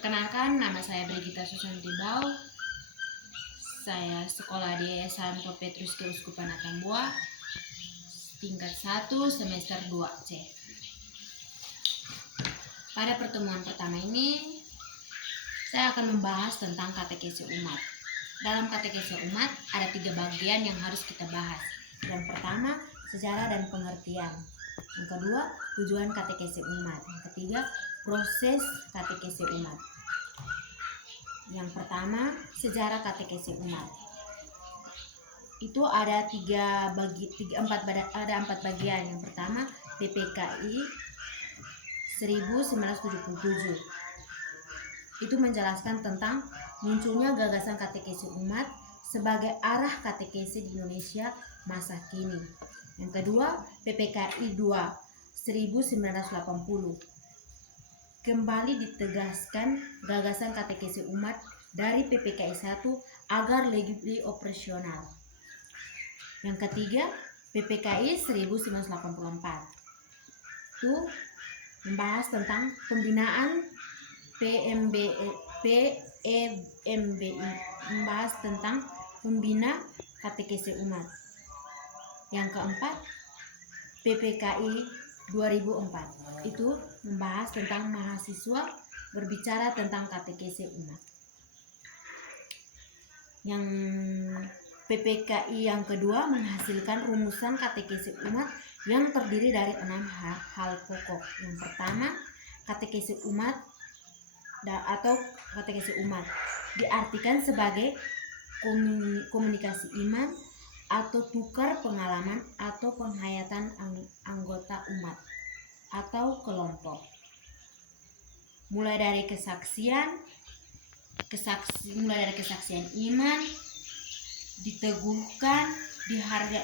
Perkenalkan, nama saya Brigita Susanti Bau. Saya sekolah di Yayasan Paul Petrus Keuskupan Atambua, tingkat 1 semester 2C. Pada pertemuan pertama ini, saya akan membahas tentang katekese umat. Dalam katekese umat ada 3 bagian yang harus kita bahas. Yang pertama, sejarah dan pengertian. Yang kedua, tujuan katekese umat. Yang ketiga, proses katekese umat. Yang pertama, sejarah katekese umat. Itu ada 4 bagian. Yang pertama, PPKI 1977. Itu menjelaskan tentang munculnya gagasan katekese umat sebagai arah katekese di Indonesia masa kini. Yang kedua, PPKI 2 1980. Kembali ditegaskan gagasan katekese umat dari PPKI 1 agar lebih operasional. Yang ketiga, PPKI 1984. Itu membahas tentang pembinaan PMBI, membahas tentang pembina katekese umat. Yang keempat, PPKI 2004. Itu membahas tentang mahasiswa berbicara tentang katekese umat. Yang PPKI yang kedua menghasilkan rumusan katekese umat yang terdiri dari 6 hal pokok. Yang pertama, katekese umat atau katekese umat diartikan sebagai komunikasi iman atau tukar pengalaman atau penghayatan anggota umat atau kelompok, mulai dari kesaksian iman diteguhkan,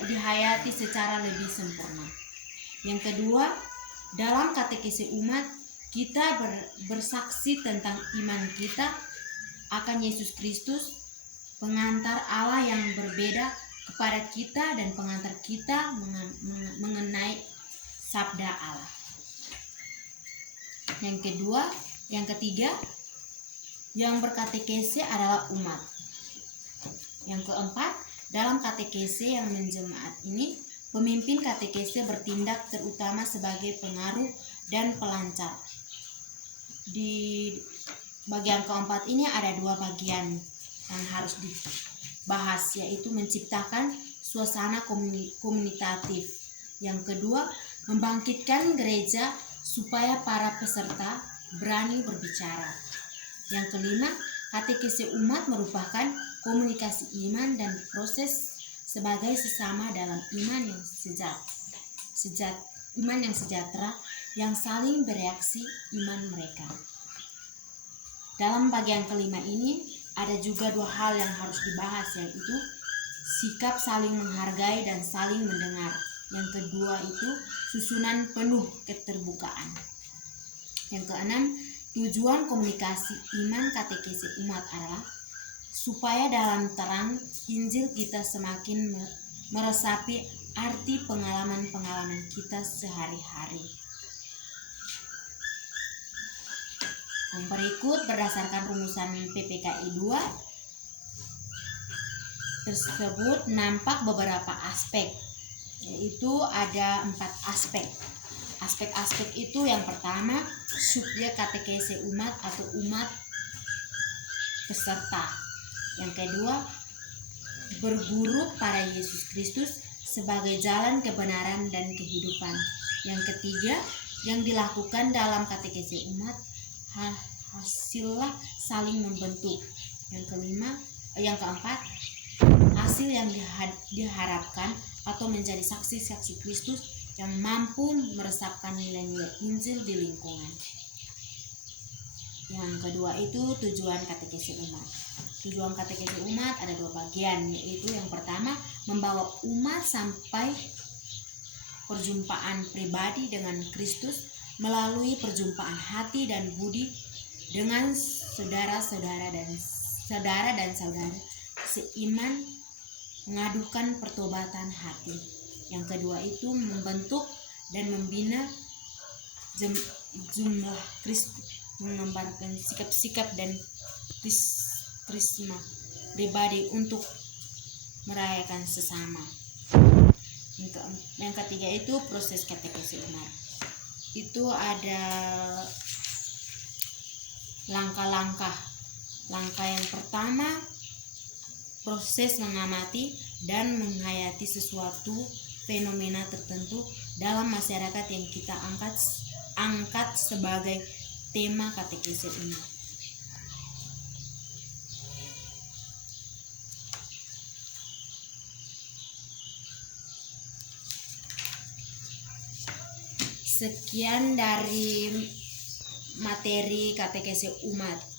dihayati secara lebih sempurna. Yang kedua, dalam katekese umat kita bersaksi tentang iman kita akan Yesus Kristus, pengantar Allah yang berbeda kepada kita dan pengantar kita mengenai sabda Allah. Yang ketiga, yang berkatekese adalah umat. Yang keempat, dalam katekese yang menjemaat ini, pemimpin katekese bertindak terutama sebagai pengaruh dan pelancar. Di bagian keempat ini ada 2 bagian yang harus dibahas, yaitu menciptakan suasana komunitatif. Yang kedua, membangkitkan gereja supaya para peserta berani berbicara. Yang kelima, katekese umat merupakan komunikasi iman dan proses sebagai sesama dalam iman yang sejahtera yang saling bereaksi iman mereka. Dalam bagian kelima ini ada juga 2 hal yang harus dibahas, yaitu sikap saling menghargai dan saling mendengar. Yang kedua itu susunan penuh keterbukaan. Yang keenam, tujuan komunikasi iman katekese umat adalah supaya dalam terang Injil kita semakin meresapi arti pengalaman-pengalaman kita sehari-hari. Yang berikut berdasarkan rumusan PPKI 2 tersebut nampak beberapa aspek, yaitu ada 4 aspek. Aspek-aspek itu yang pertama, subjek katekese umat atau umat peserta. Yang kedua, berguru pada Yesus Kristus sebagai jalan kebenaran dan kehidupan. Yang ketiga, yang dilakukan dalam katekese umat hasillah saling membentuk. Yang keempat, hasil yang diharapkan atau menjadi saksi-saksi Kristus yang mampu meresapkan nilai-nilai Injil di lingkungan. Yang kedua itu tujuan katekese umat. Tujuan katekese umat ada 2 bagian, yaitu yang pertama, membawa umat sampai perjumpaan pribadi dengan Kristus melalui perjumpaan hati dan budi dengan saudara dan saudara seiman, mengadukan pertobatan hati. Yang kedua itu membentuk dan membina jumlah mengembarkan sikap-sikap dan karisma pribadi untuk merayakan sesama. Yang ketiga itu proses katekesi umat. Itu ada langkah-langkah. Langkah yang pertama, proses mengamati dan menghayati sesuatu fenomena tertentu dalam masyarakat yang kita angkat sebagai tema katekesi umat. Sekian dari materi katekesi umat.